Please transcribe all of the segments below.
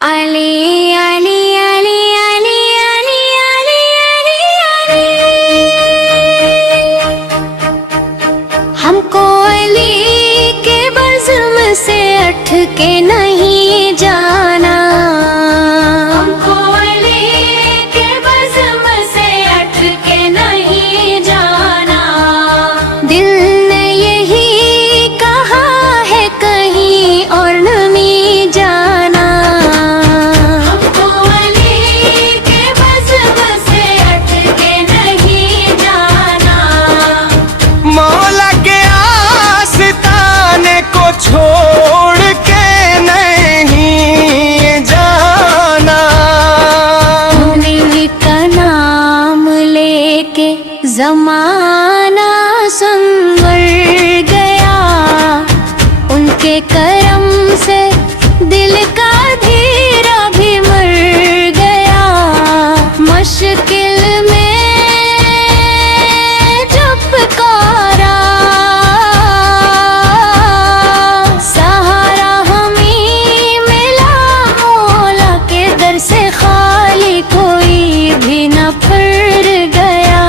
علی علی علی علی علی علی علی علی ہم کو علی کے بزم سے اٹھ کے نہیں جانا، ہم کو علی کے بزم سے اٹھ کے نہیں جانا، دل نے یہی کہا ہے کہیں اور نہیں جانا، ہم کو علی کے بزم سے اٹھ کے نہیں جانا، مولا کے آستانے کو چھوڑ کے نہیں جانا، انہیں کا نام لے کے زمانہ سنور گیا، ان کے کرم سے دل کا دھیرا بھی مر گیا، مشکل میں جب پکارا سہارا ہمیں ملا، مولا کے در سے خالی کوئی بھی نہ پھر گیا،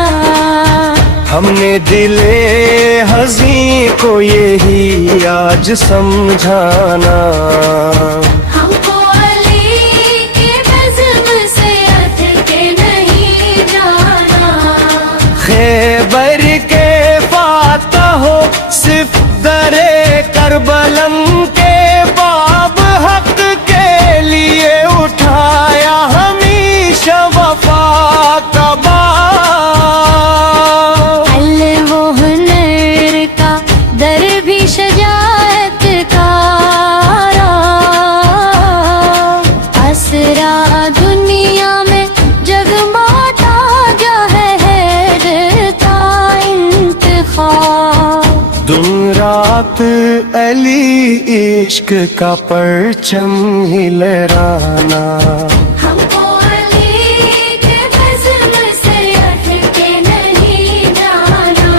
ہم نے دل حزیں کو یہی آج سمجھانا، ہم کو علی کے بزم سے اٹھ کے نہیں جانا، خیبر کے فاتح ہو صرف در کربلم کے باب حق کے لیے اٹھایا ہمیشہ وفا کا باب، علم و ہنر کا در بھی شجاعت کا راہ، اسرا دنیا میں جگماتا جو ہے حیدر کا انتخاب، دن رات علی عشق کا پرچم ہی لہرانا، ہم کو علی کے بزم سے اٹھ کے نہیں جانا،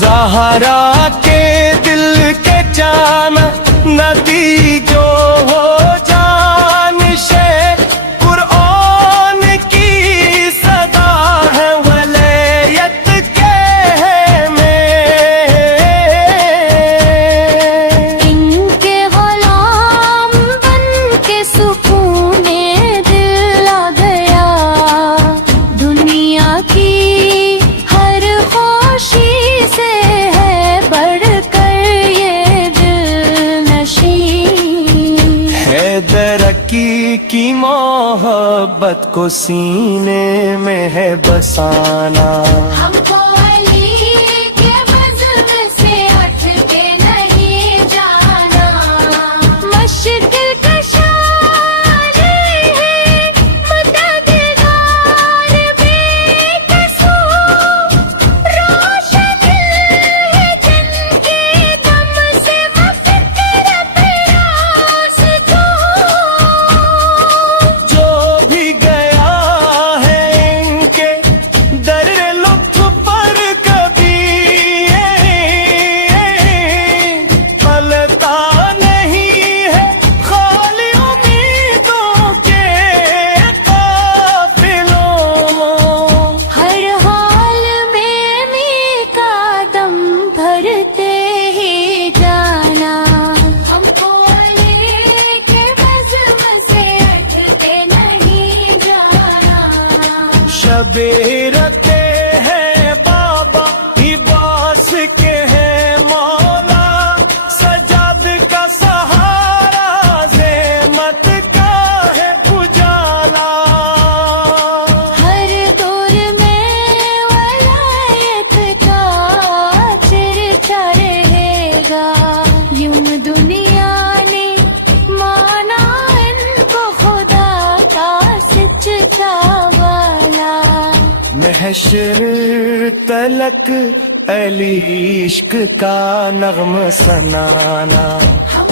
زہرا کے دل کے چاند ندی جو ہو جانش قرآن کی صدا ہے ولیت کے میں، ان کے غلام بن کے سکون دل آ گیا، دنیا کی ہر خوشی سے ہے بڑھ کر یہ دل نشین، حیدر کی محبت کو سینے میں ہے بسانا، ہم کو علی کے بزم سے اٹھ کے نہیں جانا، مشکل کشا علی ہے مددگار بے قصور، روشن ہے جن کے دم سے مفکر پیراس جو بھی گیا ہے ان کے در لطف پر کبھی پلتا نہیں ہے خالی امیدوں کے قافلوں، ہر حال میں کا دم بھرتے ہی جانا، ہم کو علی کے بزم سے اٹھ کے نہیں جانا، شب رتے ہیں بابا عباس کے ہیں مولا، سجاد کا سہارا زحمت کا ہے اجالا، ہر دور میں ولایت کا چرچا رہے گا، یوں دنیا نے مانا ان کو خدا کا سچا والا، محشر تلک علی عشق کا نغم سنانا، ہم